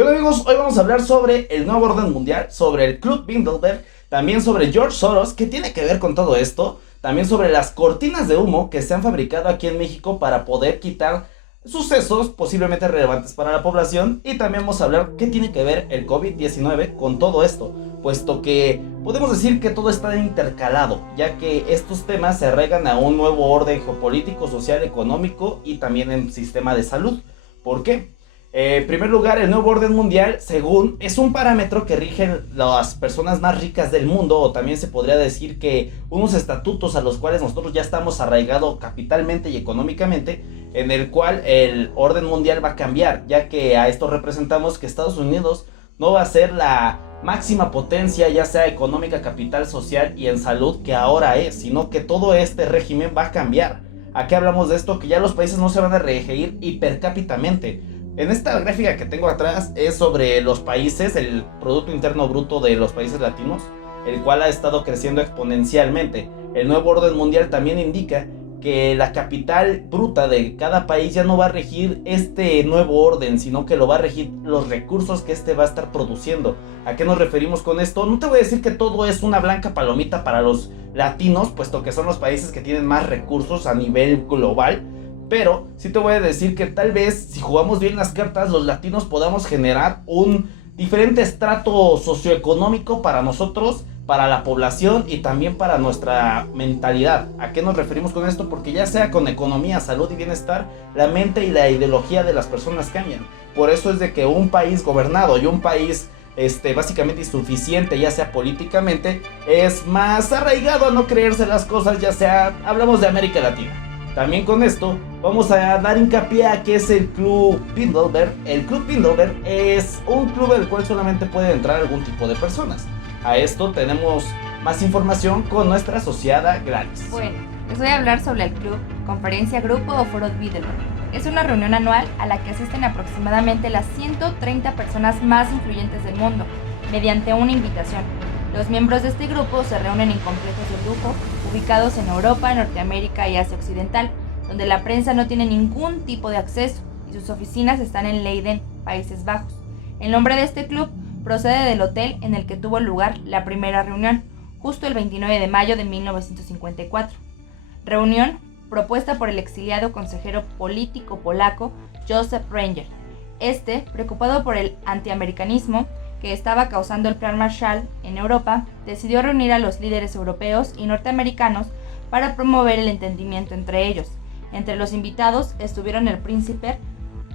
¿Qué onda, amigos? Hoy vamos a hablar sobre el nuevo orden mundial, sobre el Club Bilderberg, también sobre George Soros, que tiene que ver con todo esto, también sobre las cortinas de humo que se han fabricado aquí en México para poder quitar sucesos posiblemente relevantes para la población, y también vamos a hablar qué tiene que ver el COVID-19 con todo esto, puesto que podemos decir que todo está intercalado, ya que estos temas se arraigan a un nuevo orden geopolítico, social, económico y también en sistema de salud. ¿Por qué? En primer lugar, el nuevo orden mundial, según, es un parámetro que rigen las personas más ricas del mundo, o también se podría decir que unos estatutos a los cuales nosotros ya estamos arraigados capitalmente y económicamente, en el cual el orden mundial va a cambiar, ya que a esto representamos que Estados Unidos no va a ser la máxima potencia, ya sea económica, capital, social y en salud que ahora es, sino que todo este régimen va a cambiar. ¿A qué hablamos de esto? Que ya los países no se van a regir hipercapitamente. En esta gráfica que tengo atrás es sobre los países, el Producto Interno Bruto de los países latinos, el cual ha estado creciendo exponencialmente. El nuevo orden mundial también indica que la capital bruta de cada país ya no va a regir este nuevo orden, sino que lo va a regir los recursos que este va a estar produciendo. ¿A qué nos referimos con esto? No te voy a decir que todo es una blanca palomita para los latinos, puesto que son los países que tienen más recursos a nivel global. Pero sí te voy a decir que tal vez si jugamos bien las cartas, los latinos podamos generar un diferente estrato socioeconómico para nosotros, para la población y también para nuestra mentalidad. ¿A qué nos referimos con esto? Porque ya sea con economía, salud y bienestar, la mente y la ideología de las personas cambian. Por eso es de que un país gobernado y un país básicamente insuficiente, ya sea políticamente, es más arraigado a no creerse las cosas, ya sea, hablamos de América Latina. También con esto vamos a dar hincapié a que es el Club Bilderberg. El Club Bilderberg es un club al cual solamente puede entrar algún tipo de personas. A esto tenemos más información con nuestra asociada Gladys. Bueno, les voy a hablar sobre el club, conferencia, grupo o foro Bilderberg. Es una reunión anual a la que asisten aproximadamente las 130 personas más influyentes del mundo, mediante una invitación. Los miembros de este grupo se reúnen en complejos de lujo, ubicados en Europa, Norteamérica y Asia Occidental, donde la prensa no tiene ningún tipo de acceso y sus oficinas están en Leiden, Países Bajos. El nombre de este club procede del hotel en el que tuvo lugar la primera reunión, justo el 29 de mayo de 1954. Reunión propuesta por el exiliado consejero político polaco Joseph Ranger. Preocupado por el antiamericanismo que estaba causando el Plan Marshall en Europa, decidió reunir a los líderes europeos y norteamericanos para promover el entendimiento entre ellos. Entre los invitados estuvieron el príncipe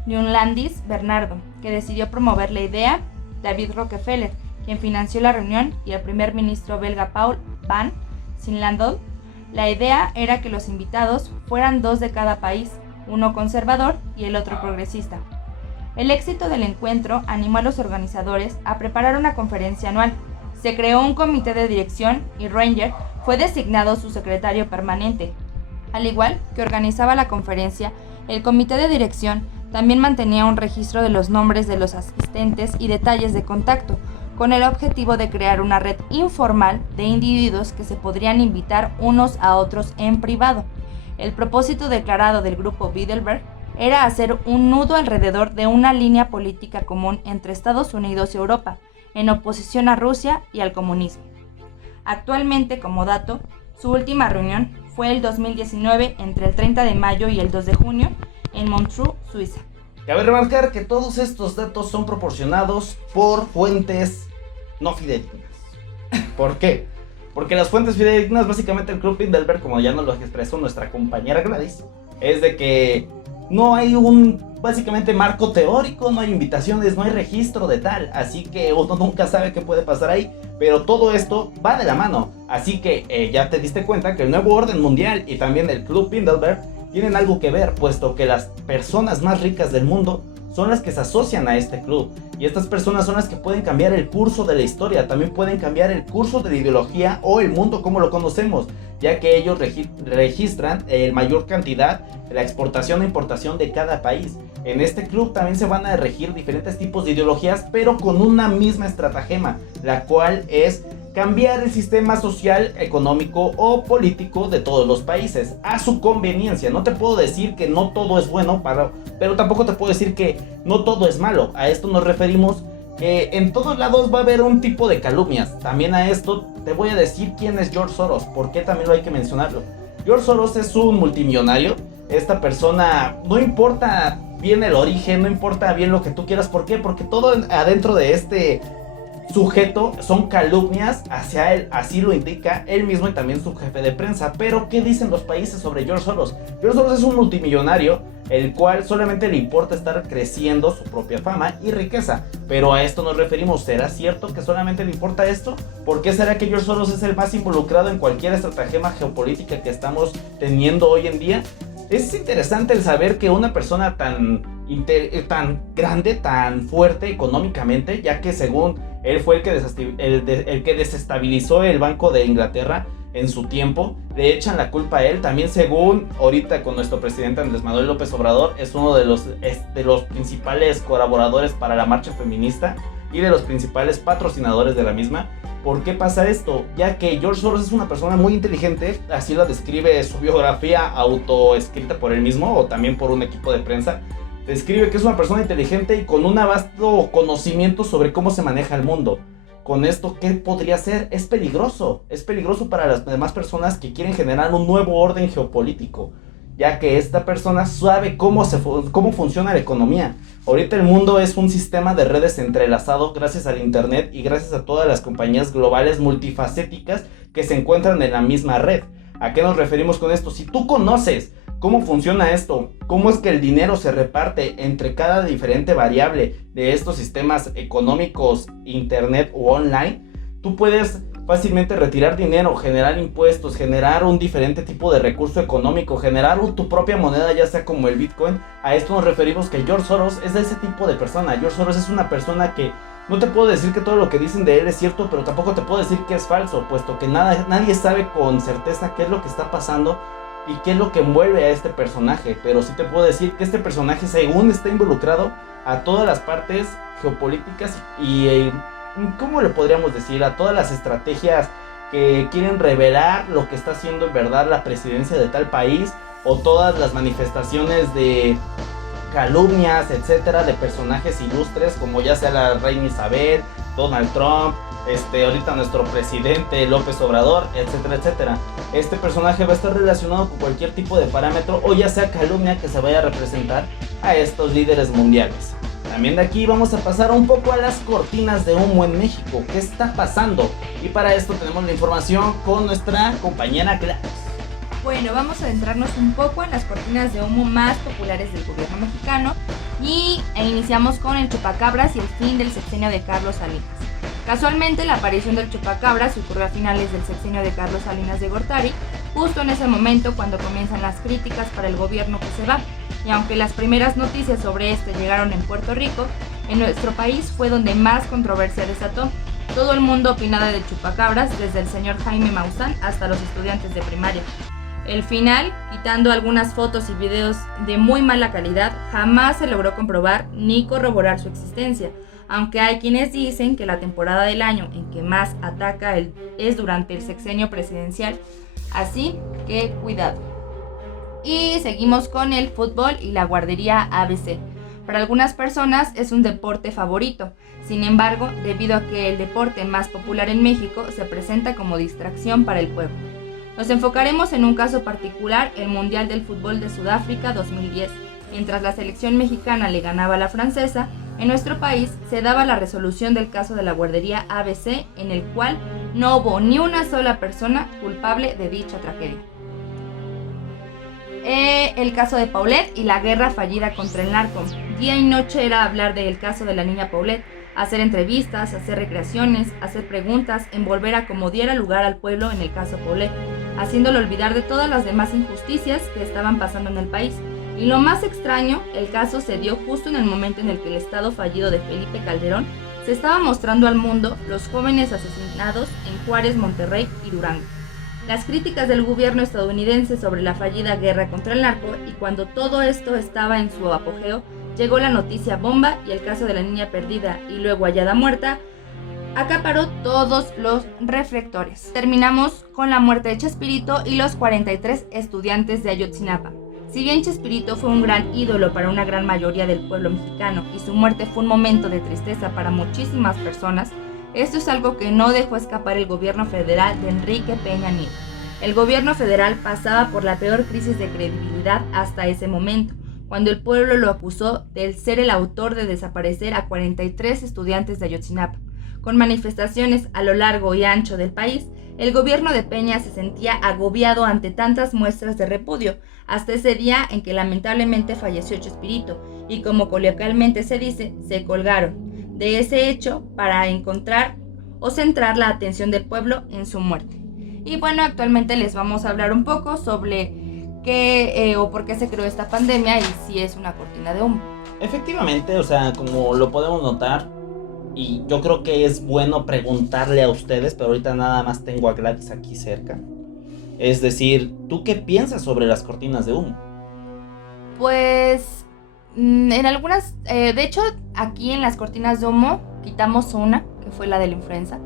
Nieuw-Landis Bernardo, que decidió promover la idea, David Rockefeller, quien financió la reunión, y el primer ministro belga Paul van Sinlandel. La idea era que los invitados fueran dos de cada país, uno conservador y el otro progresista. El éxito del encuentro animó a los organizadores a preparar una conferencia anual. Se creó un comité de dirección y Ranger fue designado su secretario permanente. Al igual que organizaba la conferencia, el comité de dirección también mantenía un registro de los nombres de los asistentes y detalles de contacto, con el objetivo de crear una red informal de individuos que se podrían invitar unos a otros en privado. El propósito declarado del grupo Bilderberg era hacer un nudo alrededor de una línea política común entre Estados Unidos y Europa, en oposición a Rusia y al comunismo. Actualmente, como dato, su última reunión fue el 2019 entre el 30 de mayo y el 2 de junio en Montreux, Suiza. Cabe remarcar que todos estos datos son proporcionados por fuentes no fidedignas. ¿Por qué? Porque las fuentes fidedignas, básicamente el Club Bilderberg, como ya nos lo expresó nuestra compañera Gladys, es de que no hay un, básicamente, marco teórico, no hay invitaciones, no hay registro de tal, así que uno nunca sabe qué puede pasar ahí, pero todo esto va de la mano, así que ya te diste cuenta que el nuevo orden mundial y también el Club Bilderberg tienen algo que ver, puesto que las personas más ricas del mundo son las que se asocian a este club, y estas personas son las que pueden cambiar el curso de la historia, también pueden cambiar el curso de la ideología o el mundo como lo conocemos, ya que ellos registran mayor cantidad de la exportación e importación de cada país. En este club también se van a regir diferentes tipos de ideologías, pero con una misma estratagema, la cual es cambiar el sistema social, económico o político de todos los países a su conveniencia. No te puedo decir que no todo es bueno, pero tampoco te puedo decir que no todo es malo. A esto nos referimos que en todos lados va a haber un tipo de calumnias. También a esto te voy a decir quién es George Soros, porque también lo hay que mencionarlo. George Soros es un multimillonario. Esta persona, no importa bien el origen, no importa bien lo que tú quieras. ¿Por qué? Porque todo adentro de este sujeto son calumnias hacia él, así lo indica él mismo y también su jefe de prensa. Pero ¿qué dicen los países sobre George Soros? George Soros es un multimillonario, el cual solamente le importa estar creciendo su propia fama y riqueza. Pero a esto nos referimos. ¿Será cierto que solamente le importa esto? ¿Por qué será que George Soros es el más involucrado en cualquier estratagema geopolítica que estamos teniendo hoy en día? Es interesante el saber que una persona tan grande, tan fuerte económicamente, ya que según él fue el que desestabilizó el Banco de Inglaterra en su tiempo, le echan la culpa a él. También según ahorita con nuestro presidente Andrés Manuel López Obrador, es uno de los principales colaboradores para la marcha feminista y de los principales patrocinadores de la misma. ¿Por qué pasa esto? Ya que George Soros es una persona muy inteligente, así lo describe su biografía autoescrita por él mismo o también por un equipo de prensa. Describe que es una persona inteligente y con un vasto conocimiento sobre cómo se maneja el mundo. Con esto, ¿qué podría ser? Es peligroso para las demás personas que quieren generar un nuevo orden geopolítico, ya que esta persona sabe cómo funciona la economía. Ahorita el mundo es un sistema de redes entrelazado gracias al internet y gracias a todas las compañías globales multifacéticas que se encuentran en la misma red. ¿A qué nos referimos con esto? Si tú conoces cómo funciona esto, cómo es que el dinero se reparte entre cada diferente variable de estos sistemas económicos, internet o online, tú puedes fácilmente retirar dinero, generar impuestos, generar un diferente tipo de recurso económico, generar tu propia moneda, ya sea como el Bitcoin. A esto nos referimos que George Soros es de ese tipo de persona. George Soros es una persona que no te puedo decir que todo lo que dicen de él es cierto, pero tampoco te puedo decir que es falso, puesto que nadie sabe con certeza qué es lo que está pasando y qué es lo que envuelve a este personaje. Pero sí te puedo decir que este personaje, según está involucrado a todas las partes geopolíticas y ¿cómo le podríamos decir? A todas las estrategias que quieren revelar lo que está haciendo en verdad la presidencia de tal país, o todas las manifestaciones de calumnias, etcétera, de personajes ilustres como ya sea la reina Isabel, Donald Trump, ahorita nuestro presidente López Obrador, etcétera, etcétera. Este personaje va a estar relacionado con cualquier tipo de parámetro o ya sea calumnia que se vaya a representar a estos líderes mundiales. También de aquí vamos a pasar un poco a las cortinas de humo en México. ¿Qué está pasando? Y para esto tenemos la información con nuestra compañera Gladys. Bueno, vamos a adentrarnos un poco en las cortinas de humo más populares del gobierno mexicano y iniciamos con el chupacabras y el fin del sexenio de Carlos Salinas. Casualmente, la aparición del chupacabras ocurrió a finales del sexenio de Carlos Salinas de Gortari, justo en ese momento cuando comienzan las críticas para el gobierno que se va. Y aunque las primeras noticias sobre este llegaron en Puerto Rico, en nuestro país fue donde más controversia desató. Todo el mundo opinaba del chupacabras, desde el señor Jaime Maussan hasta los estudiantes de primaria. El final, quitando algunas fotos y videos de muy mala calidad, jamás se logró comprobar ni corroborar su existencia, aunque hay quienes dicen que la temporada del año en que más ataca es durante el sexenio presidencial, así que cuidado. Y seguimos con el fútbol y la guardería ABC. Para algunas personas es un deporte favorito, sin embargo, debido a que el deporte más popular en México se presenta como distracción para el pueblo. Nos enfocaremos en un caso particular, el Mundial del Fútbol de Sudáfrica 2010. Mientras la selección mexicana le ganaba a la francesa, en nuestro país se daba la resolución del caso de la guardería ABC, en el cual no hubo ni una sola persona culpable de dicha tragedia. El caso de Paulette y la guerra fallida contra el narco. Día y noche era hablar del caso de la niña Paulette, hacer entrevistas, hacer recreaciones, hacer preguntas, envolver a como diera lugar al pueblo en el caso Paulette, haciéndolo olvidar de todas las demás injusticias que estaban pasando en el país. Y lo más extraño, el caso se dio justo en el momento en el que el estado fallido de Felipe Calderón se estaba mostrando al mundo los jóvenes asesinados en Juárez, Monterrey y Durango. Las críticas del gobierno estadounidense sobre la fallida guerra contra el narco, y cuando todo esto estaba en su apogeo, llegó la noticia bomba y el caso de la niña perdida y luego hallada muerta acaparó todos los reflectores. Terminamos con la muerte de Chespirito y los 43 estudiantes de Ayotzinapa. Si bien Chespirito fue un gran ídolo para una gran mayoría del pueblo mexicano y su muerte fue un momento de tristeza para muchísimas personas, esto es algo que no dejó escapar el gobierno federal de Enrique Peña Nieto. El gobierno federal pasaba por la peor crisis de credibilidad hasta ese momento, cuando el pueblo lo acusó de ser el autor de desaparecer a 43 estudiantes de Ayotzinapa. Con manifestaciones a lo largo y ancho del país, el gobierno de Peña se sentía agobiado ante tantas muestras de repudio, hasta ese día en que lamentablemente falleció Chespirito, y como coloquialmente se dice, se colgaron de ese hecho para encontrar o centrar la atención del pueblo en su muerte. Y bueno, actualmente les vamos a hablar un poco sobre qué o por qué se creó esta pandemia y si es una cortina de humo. Efectivamente, o sea, como lo podemos notar, y yo creo que es bueno preguntarle a ustedes, pero ahorita nada más tengo a Gladys aquí cerca. Es decir, ¿tú qué piensas sobre las cortinas de humo? Pues en algunas, de hecho aquí en las cortinas de humo quitamos una, que fue la de la influenza.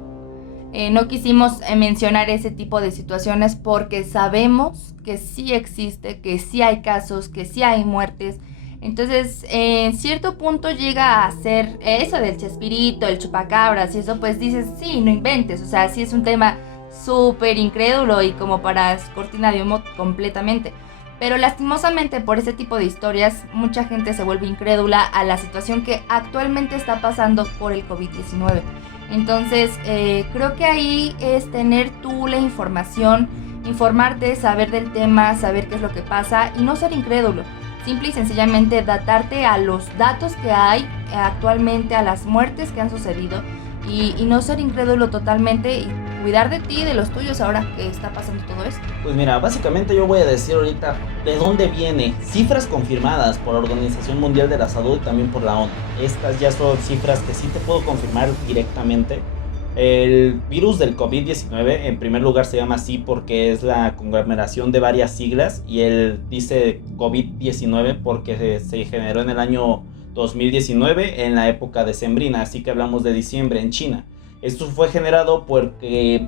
No quisimos mencionar ese tipo de situaciones porque sabemos que sí existe, que sí hay casos, que sí hay muertes. Entonces, en cierto punto llega a ser eso del Chespirito, el chupacabras y eso, pues dices, sí, no inventes. O sea, sí es un tema súper incrédulo y como para cortina de humo completamente. Pero lastimosamente por ese tipo de historias, mucha gente se vuelve incrédula a la situación que actualmente está pasando por el COVID-19. Entonces, creo que ahí es tener tú la información, informarte, saber del tema, saber qué es lo que pasa y no ser incrédulo. Simple y sencillamente datarte a los datos que hay actualmente, a las muertes que han sucedido y no ser incrédulo totalmente y cuidar de ti y de los tuyos ahora que está pasando todo esto. Pues mira, básicamente yo voy a decir ahorita de dónde viene. Cifras confirmadas por la Organización Mundial de la Salud y también por la ONU. Estas ya son cifras que sí te puedo confirmar directamente. El virus del COVID-19 en primer lugar se llama así porque es la conglomeración de varias siglas y él dice COVID-19 porque se generó en el año 2019 en la época decembrina, así que hablamos de diciembre en China. Esto fue generado porque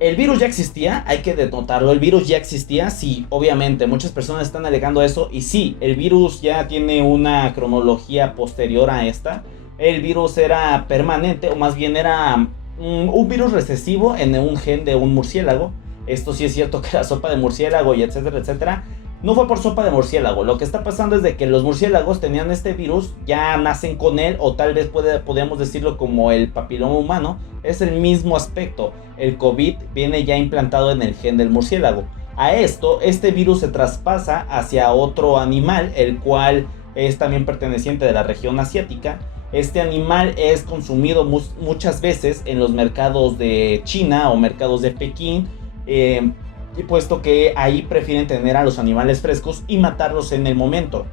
el virus ya existía, hay que denotarlo, el virus ya existía, sí, obviamente, muchas personas están alegando eso y sí, el virus ya tiene una cronología posterior a esta. El virus era permanente, o más bien era un virus recesivo en un gen de un murciélago. Esto sí es cierto que era sopa de murciélago y etcétera, etcétera. No fue por sopa de murciélago. Lo que está pasando es de que los murciélagos tenían este virus, ya nacen con él, o tal vez podríamos decirlo como el papiloma humano. Es el mismo aspecto. El COVID viene ya implantado en el gen del murciélago. A esto, este virus se traspasa hacia otro animal, el cual es también perteneciente de la región asiática. Este animal es consumido muchas veces en los mercados de China o mercados de Pekín, y puesto que ahí prefieren tener a los animales frescos y matarlos en el momento.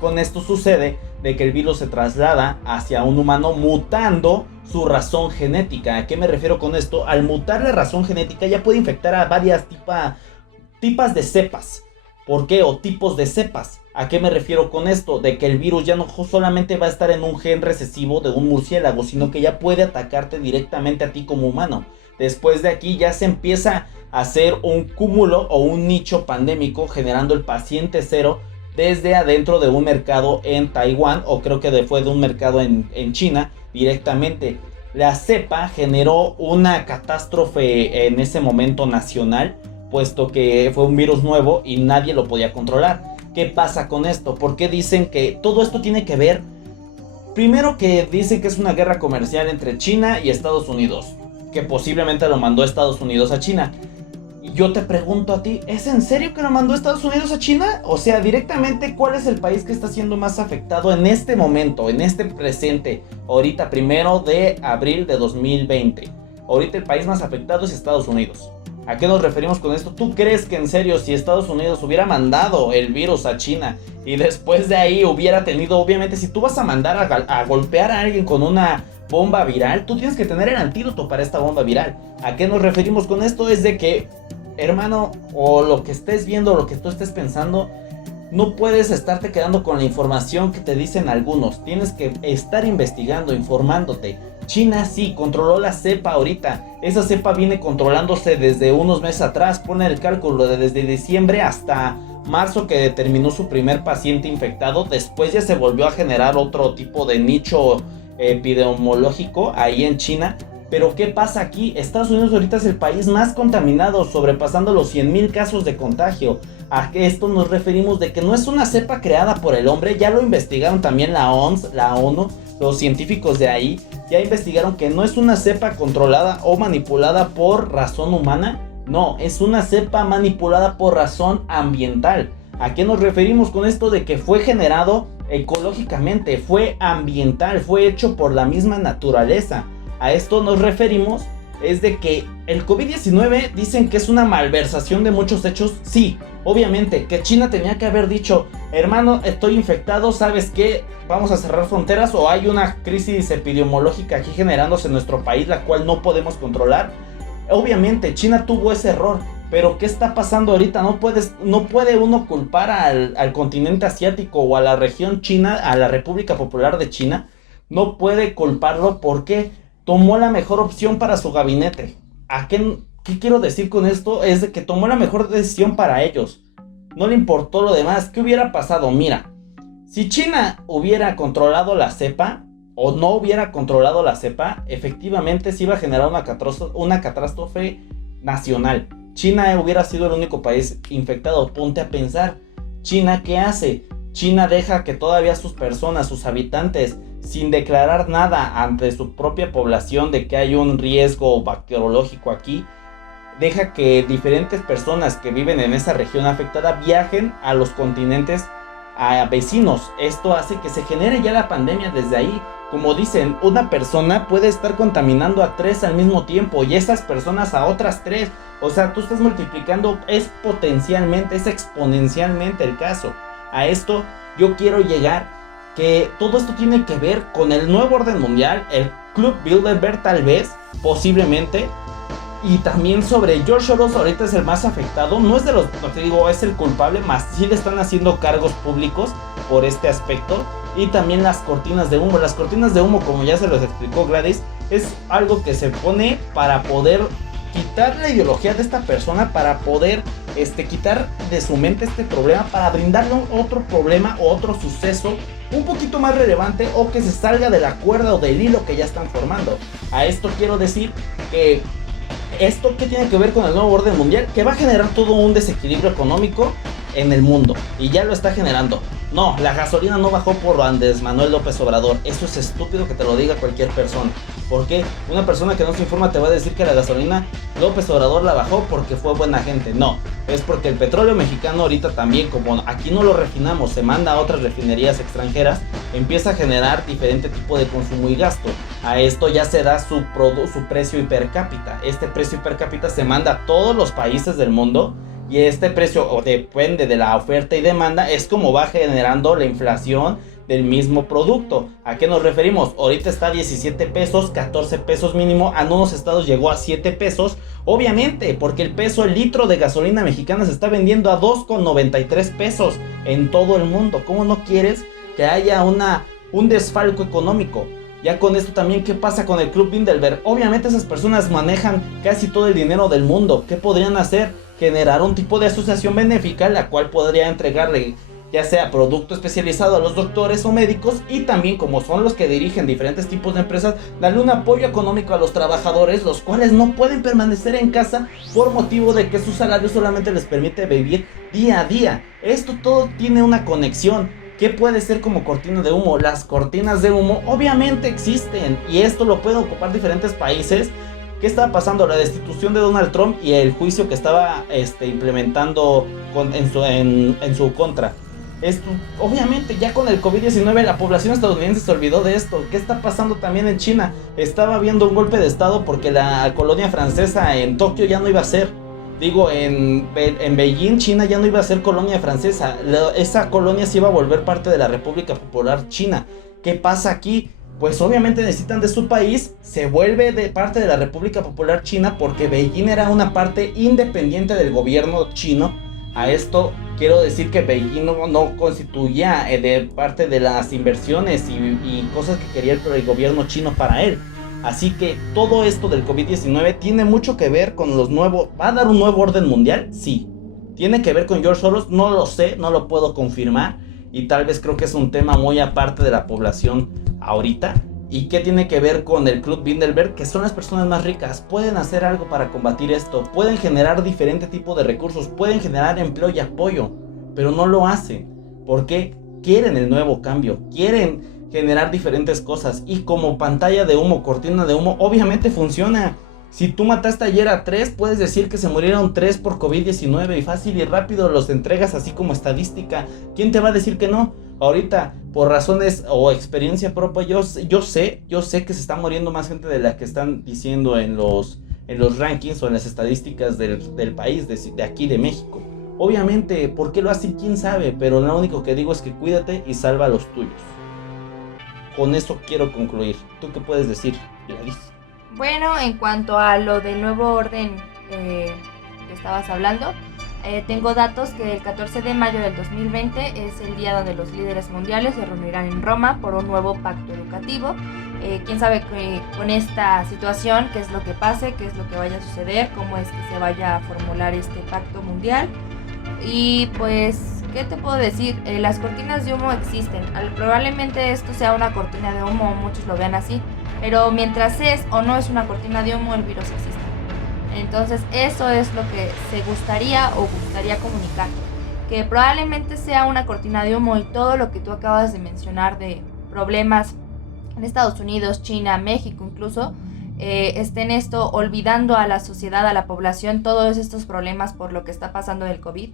Con esto sucede de que el virus se traslada hacia un humano mutando su razón genética. ¿A qué me refiero con esto? Al mutar la razón genética ya puede infectar a varias tipas de cepas. ¿Por qué? O tipos de cepas. ¿A qué me refiero con esto? De que el virus ya no solamente va a estar en un gen recesivo de un murciélago, sino que ya puede atacarte directamente a ti como humano. Después de aquí ya se empieza a hacer un cúmulo o un nicho pandémico, generando el paciente cero desde adentro de un mercado en Taiwán, o creo que fue de un mercado en China directamente. La cepa generó una catástrofe en ese momento nacional, puesto que fue un virus nuevo y nadie lo podía controlar. ¿Qué pasa con esto? ¿Por qué dicen que todo esto tiene que ver? Primero, que dicen que es una guerra comercial entre China y Estados Unidos, que posiblemente lo mandó Estados Unidos a China. Y yo te pregunto a ti, ¿es en serio que lo mandó Estados Unidos a China? O sea, directamente, ¿cuál es el país que está siendo más afectado en este momento, en este presente? Ahorita, 1 de abril de 2020. Ahorita el país más afectado es Estados Unidos. ¿A qué nos referimos con esto? ¿Tú crees que en serio si Estados Unidos hubiera mandado el virus a China y después de ahí hubiera tenido, obviamente, si tú vas a mandar a golpear a alguien con una bomba viral, tú tienes que tener el antídoto para esta bomba viral? ¿A qué nos referimos con esto? Es de que, hermano, o lo que estés viendo, lo que tú estés pensando, No puedes estarte quedando con la información que te dicen algunos. Tienes que estar investigando, informándote. China sí, controló la cepa ahorita. Esa cepa viene controlándose desde unos meses atrás. Pone el cálculo de desde diciembre hasta marzo que determinó su primer paciente infectado. Después ya se volvió a generar otro tipo de nicho epidemiológico ahí en China. Pero ¿qué pasa aquí? Estados Unidos ahorita es el país más contaminado, sobrepasando los 100,000 casos de contagio. A esto nos referimos de que no es una cepa creada por el hombre. Ya lo investigaron también la OMS, la ONU, los científicos de ahí. Ya investigaron que no es una cepa controlada o manipulada por razón humana. No, es una cepa manipulada por razón ambiental. ¿A qué nos referimos con esto de que fue generado ecológicamente? Fue ambiental, fue hecho por la misma naturaleza. A esto nos referimos es de que el COVID-19 dicen que es una malversación de muchos hechos. Sí, obviamente, que China tenía que haber dicho, hermano, estoy infectado, ¿sabes qué? Vamos a cerrar fronteras, o hay una crisis epidemiológica aquí generándose en nuestro país, la cual no podemos controlar. Obviamente, China tuvo ese error, pero ¿qué está pasando ahorita? No puede uno culpar al continente asiático o a la región china, a la República Popular de China. No puede culparlo porque tomó la mejor opción para su gabinete. ¿Qué quiero decir con esto? Es de que tomó la mejor decisión para ellos. No le importó lo demás. ¿Qué hubiera pasado? Mira, si China hubiera controlado la cepa o no hubiera controlado la cepa, efectivamente se iba a generar una catástrofe nacional. China hubiera sido el único país infectado. Ponte a pensar. ¿China qué hace? China deja que todavía sus personas, sus habitantes, sin declarar nada ante su propia población de que hay un riesgo bacteriológico aquí, deja que diferentes personas que viven en esa región afectada viajen a los continentes vecinos. Esto hace que se genere ya la pandemia desde ahí. Como dicen, una persona puede estar contaminando a 3 al mismo tiempo y esas personas a otras 3. O sea, tú estás multiplicando, es exponencialmente el caso. A esto yo quiero llegar, que todo esto tiene que ver con el nuevo orden mundial, el Club Bilderberg tal vez, posiblemente, y también sobre George Soros. Ahorita es el más afectado, no es de los, no te digo, es el culpable, más sí le están haciendo cargos públicos por este aspecto. Y también las cortinas de humo. Las cortinas de humo, como ya se los explicó Gladys, es algo que se pone para poder quitar la ideología de esta persona, para poder quitar de su mente este problema, para brindarle otro problema o otro suceso un poquito más relevante, o que se salga de la cuerda o del hilo que ya están formando. A esto quiero decir que esto que tiene que ver con el nuevo orden mundial, que va a generar todo un desequilibrio económico en el mundo, y ya lo está generando. No, la gasolina no bajó por Andrés Manuel López Obrador. Eso es estúpido que te lo diga cualquier persona. Porque una persona que no se informa te va a decir que la gasolina López Obrador la bajó porque fue buena gente. No, es porque el petróleo mexicano ahorita también, como aquí no lo refinamos, se manda a otras refinerías extranjeras, empieza a generar diferente tipo de consumo y gasto. A esto ya se da su precio hiper cápita. Este precio hiper cápita se manda a todos los países del mundo. Y este precio depende de la oferta y demanda, es como va generando la inflación del mismo producto. ¿A qué nos referimos? Ahorita está a 17 pesos, 14 pesos mínimo, en unos estados llegó a 7 pesos. Obviamente, porque el litro de gasolina mexicana se está vendiendo a 2,93 pesos en todo el mundo. ¿Cómo no quieres que haya un desfalco económico? Ya con esto también, ¿qué pasa con el Club Bilderberg? Obviamente esas personas manejan casi todo el dinero del mundo. ¿Qué podrían hacer? Generar un tipo de asociación benéfica, la cual podría entregarle ya sea producto especializado a los doctores o médicos, y también, como son los que dirigen diferentes tipos de empresas, darle un apoyo económico a los trabajadores, los cuales no pueden permanecer en casa por motivo de que su salario solamente les permite vivir día a día. Esto todo tiene una conexión. ¿Qué puede ser como cortina de humo? Las cortinas de humo obviamente existen, y esto lo pueden ocupar diferentes países. ¿Qué estaba pasando? La destitución de Donald Trump y el juicio que estaba implementando en su contra. Esto, obviamente, ya con el COVID-19 la población estadounidense se olvidó de esto. ¿Qué está pasando también en China? Estaba habiendo un golpe de estado porque la colonia francesa en Tokio ya no iba a ser. Digo, en Beijing, China, ya no iba a ser colonia francesa. Esa colonia se iba a volver parte de la República Popular China. ¿Qué pasa aquí? Pues obviamente necesitan de su país, se vuelve de parte de la República Popular China, porque Beijing era una parte independiente del gobierno chino. A esto quiero decir que Beijing no constituía de parte de las inversiones y cosas que quería el gobierno chino para él. Así que todo esto del COVID-19 tiene mucho que ver con los nuevos... ¿Va a dar un nuevo orden mundial? Sí. ¿Tiene que ver con George Soros? No lo sé, no lo puedo confirmar. Y tal vez creo que es un tema muy aparte de la población ahorita. ¿Y qué tiene que ver con el Club Bilderberg? Que son las personas más ricas. Pueden hacer algo para combatir esto. Pueden generar diferente tipo de recursos. Pueden generar empleo y apoyo. Pero no lo hacen. ¿Por qué? Quieren el nuevo cambio. Quieren generar diferentes cosas. Y como pantalla de humo, cortina de humo, obviamente funciona. Si tú mataste ayer a 3, puedes decir que se murieron 3 por COVID-19. Y fácil y rápido los entregas así como estadística. ¿Quién te va a decir que no? Ahorita, por razones o experiencia propia, yo sé que se está muriendo más gente de la que están diciendo en los rankings o en las estadísticas del país, de aquí de México. Obviamente, ¿por qué lo hacen? ¿Quién sabe? Pero lo único que digo es que cuídate y salva a los tuyos. Con eso quiero concluir. ¿Tú qué puedes decir, Gladys? Bueno, en cuanto a lo del nuevo orden que estabas hablando, tengo datos que el 14 de mayo del 2020 es el día donde los líderes mundiales se reunirán en Roma por un nuevo pacto educativo. Quién sabe con esta situación qué es lo que pase, qué es lo que vaya a suceder, cómo es que se vaya a formular este pacto mundial. Y pues, ¿qué te puedo decir? Las cortinas de humo existen. Probablemente esto sea una cortina de humo, muchos lo vean así, pero mientras es o no es una cortina de humo, el virus existe. Entonces eso es lo que se gustaría comunicar, que probablemente sea una cortina de humo y todo lo que tú acabas de mencionar de problemas en Estados Unidos, China, México incluso, estén olvidando a la sociedad, a la población, todos estos problemas por lo que está pasando del COVID.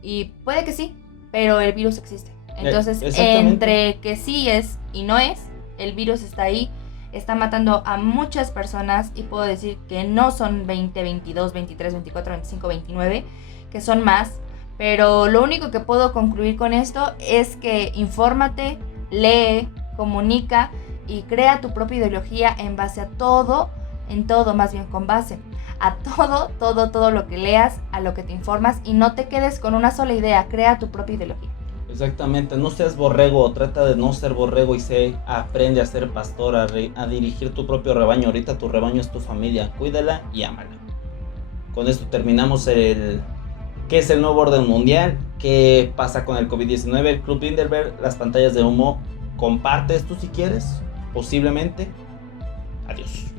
Y puede que sí, pero el virus existe. Entonces, entre que sí es y no es, el virus está ahí. Está matando a muchas personas y puedo decir que no son 20, 22, 23, 24, 25, 29, que son más. Pero lo único que puedo concluir con esto es que infórmate, lee, comunica y crea tu propia ideología en base a todo, con base a todo lo que leas, a lo que te informas y no te quedes con una sola idea, crea tu propia ideología. Exactamente, no seas borrego, trata de no ser borrego y aprende a ser pastor, a dirigir tu propio rebaño. Ahorita tu rebaño es tu familia, cuídala y ámala. Con esto terminamos ¿qué es el nuevo orden mundial? ¿Qué pasa con el COVID-19? El Club Bilderberg, las pantallas de humo, comparte esto si quieres, posiblemente. Adiós.